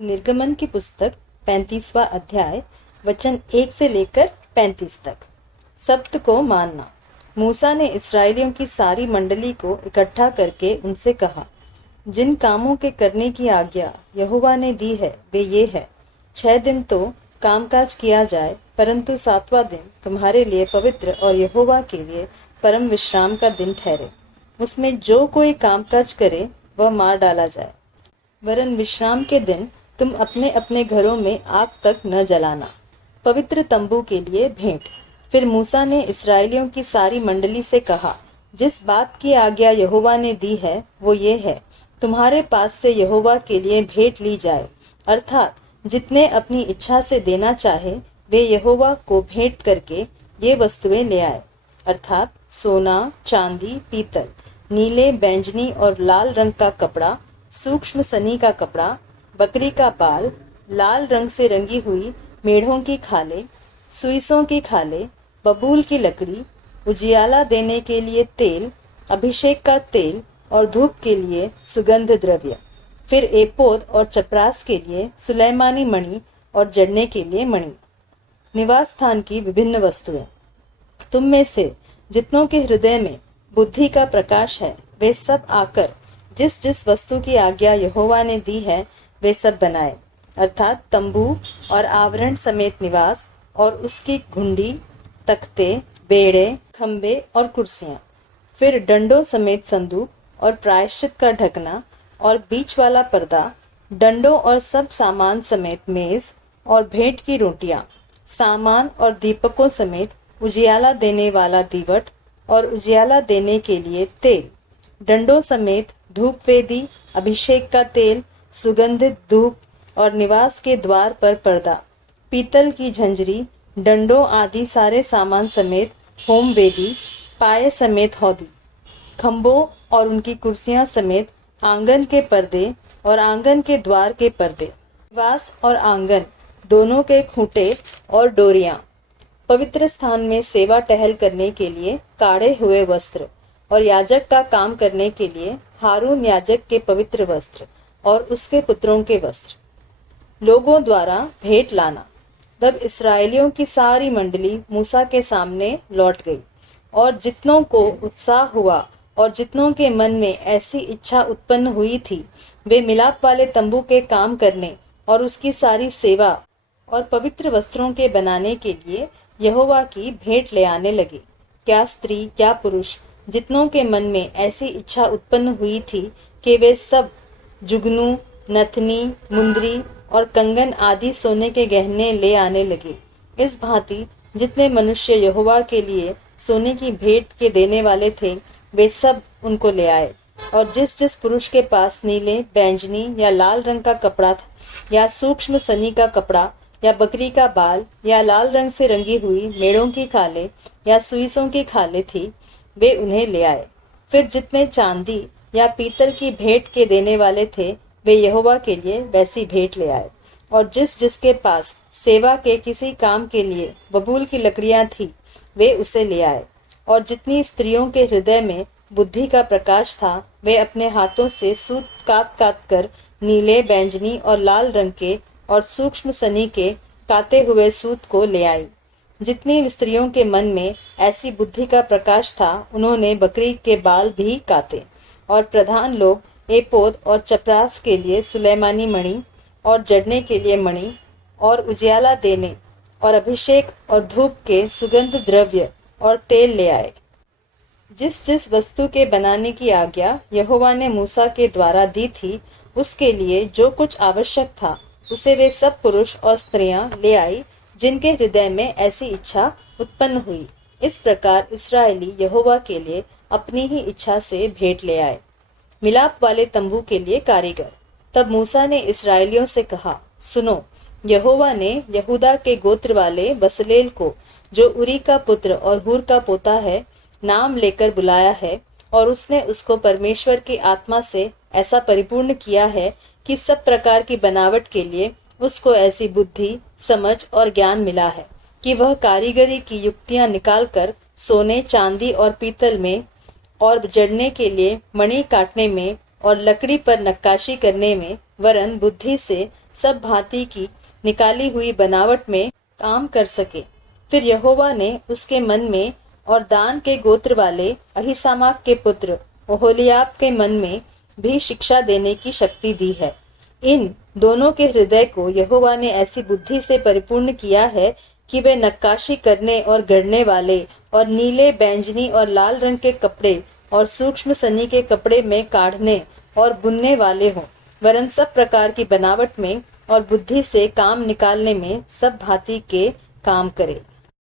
निर्गमन की पुस्तक 35वां अध्याय वचन 1 से लेकर 35 तक। सब्त को मानना। मूसा ने इस्राएलियों की सारी मंडली को इकट्ठा करके उनसे कहा, जिन कामों के करने की आज्ञा यहोवा ने दी है वे ये है। 6 दिन तो कामकाज किया जाए, परंतु 7वां दिन तुम्हारे लिए पवित्र और यहोवा के लिए परम विश्राम का दिन ठहरे। उसमें जो कोई कामकाज करे वह मार डाला जाए। वरन विश्राम के दिन तुम अपने अपने घरों में आग तक न जलाना। पवित्र तंबू के लिए भेंट। फिर मूसा ने इस्राएलियों की सारी मंडली से कहा, जिस बात की आज्ञा यहोवा ने दी है वो ये है, तुम्हारे पास से यहोवा के लिए भेंट ली जाए, अर्थात जितने अपनी इच्छा से देना चाहे वे यहोवा को भेंट करके ये वस्तुएं ले आए, अर्थात सोना, चांदी, पीतल, नीले, बैंजनी और लाल रंग का कपड़ा, सूक्ष्म सनी का कपड़ा, बकरी का बाल, लाल रंग से रंगी हुई मेढ़ों की खालें, सुइसों की खालें, बबूल की लकड़ी, उजियाला देने के लिए तेल, अभिषेक का तेल और धूप के लिए सुगंध द्रव्य। फिर एपोद और चपरास के लिए सुलैमानी मणि और जड़ने के लिए मणि। निवास स्थान की विभिन्न वस्तुएं। तुम में से जितनों के हृदय में बुद्धि का प्रकाश है वे सब आकर जिस जिस वस्तु की आज्ञा यहोवा ने दी है वे सब बनाए, अर्थात तंबू और आवरण समेत निवास और उसकी घुंडी, तख्ते, बेड़े, खंबे और कुर्सियां। फिर डंडों समेत संदूक और प्रायश्चित का ढकना और बीच वाला पर्दा, डंडों और सब सामान समेत मेज और भेंट की रोटियां, सामान और दीपकों समेत उजियाला देने वाला दीवट और उजियाला देने के लिए तेल, डंडों समेत धूप वेदी, अभिषेक का तेल, सुगंधित धूप और निवास के द्वार पर पर्दा, पीतल की झंझरी, डंडों आदि सारे सामान समेत होम वेदी, पाए समेत हौदी, खंभों और उनकी कुर्सियां समेत आंगन के पर्दे और आंगन के द्वार के पर्दे, निवास और आंगन दोनों के खूंटे और डोरियां, पवित्र स्थान में सेवा टहल करने के लिए काढ़े हुए वस्त्र और याजक का काम करने के लिए हारून याजक के पवित्र वस्त्र और उसके पुत्रों के वस्त्र। लोगों द्वारा भेंट लाना। तब इस्राएलियों की सारी मंडली मूसा के सामने लौट गई, और जितनों को उत्साह हुआ और जितनों के मन में ऐसी इच्छा उत्पन्न हुई थी वे मिलाप वाले तंबू के काम करने और उसकी सारी सेवा और पवित्र वस्त्रों के बनाने के लिए यहोवा की भेंट ले आने लगे। क्या स्त्री क्या पुरुष, जितनों के मन में ऐसी इच्छा उत्पन्न हुई थी कि वे सब जुगनू, नथनी, मुंदरी और कंगन आदि सोने के गहने ले आने लगे। इस भांति जितने मनुष्य यहोवा के लिए सोने की भेंट के देने वाले थे वे सब उनको ले आए। और जिस जिस पुरुष के पास नीले, बैंजनी या लाल रंग का कपड़ा था, या सूक्ष्म सनी का कपड़ा, या बकरी का बाल, या लाल रंग से रंगी हुई मेढ़ों की खालें या सुइसों की खालें थी, वे उन्हें ले आए। फिर जितने चांदी या पीतल की भेंट के देने वाले थे वे यहोवा के लिए वैसी भेंट ले आए। और जिस जिसके पास सेवा के किसी काम के लिए बबूल की लकड़ियां थी वे उसे ले आए। और जितनी स्त्रियों के हृदय में बुद्धि का प्रकाश था वे अपने हाथों से सूत काट काट कर नीले, बैंजनी और लाल रंग के और सूक्ष्म सनी के काते हुए सूत को ले आई। जितनी स्त्रियों के मन में ऐसी बुद्धि का प्रकाश था उन्होंने बकरी के बाल भी काते। और प्रधान लोग एपोद और चपरास के लिए सुलैमानी मणि और जड़ने के लिए मणि और उजियाला देने और अभिषेक और धूप के सुगंध द्रव्य और तेल ले आए। जिस जिस वस्तु के बनाने की आज्ञा यहोवा ने मूसा के द्वारा दी थी उसके लिए जो कुछ आवश्यक था उसे वे सब पुरुष और स्त्रियां ले आई जिनके हृदय में ऐसी इच्छा उत्पन्न हुई। इस प्रकार इस्राएली यहोवा के लिए अपनी ही इच्छा से भेंट ले आए। मिलाप वाले तंबू के लिए कारीगर। तब मूसा ने इस्राएलियों से कहा, सुनो, यहोवा ने यहूदा के गोत्र वाले बसलेल को, जो उरी का पुत्र और हूर का पोता है, नाम लेकर बुलाया है, और उसने उसको परमेश्वर की आत्मा से ऐसा परिपूर्ण किया है कि सब प्रकार की बनावट के लिए उसको ऐसी बुद्धि, समझ और ज्ञान मिला है कि वह कारीगरी की युक्तियां निकालकर सोने, चांदी और पीतल में और जड़ने के लिए मणि काटने में और लकड़ी पर नक्काशी करने में, वरन बुद्धि से सब भांति की निकाली हुई बनावट में काम कर सके। फिर यहोवा ने उसके मन में और दान के गोत्र वाले अहीसामाक के पुत्र ओहोलियाब के मन में भी शिक्षा देने की शक्ति दी है। इन दोनों के हृदय को यहोवा ने ऐसी बुद्धि से परिपूर्ण किया है कि वे नक्काशी करने और गढ़ने वाले और नीले, बैंजनी और लाल रंग के कपड़े और सूक्ष्म सनी के कपड़े में काढ़ने और बुनने वाले हों, वरन सब प्रकार की बनावट में और बुद्धि से काम निकालने में सब भांति के काम करे।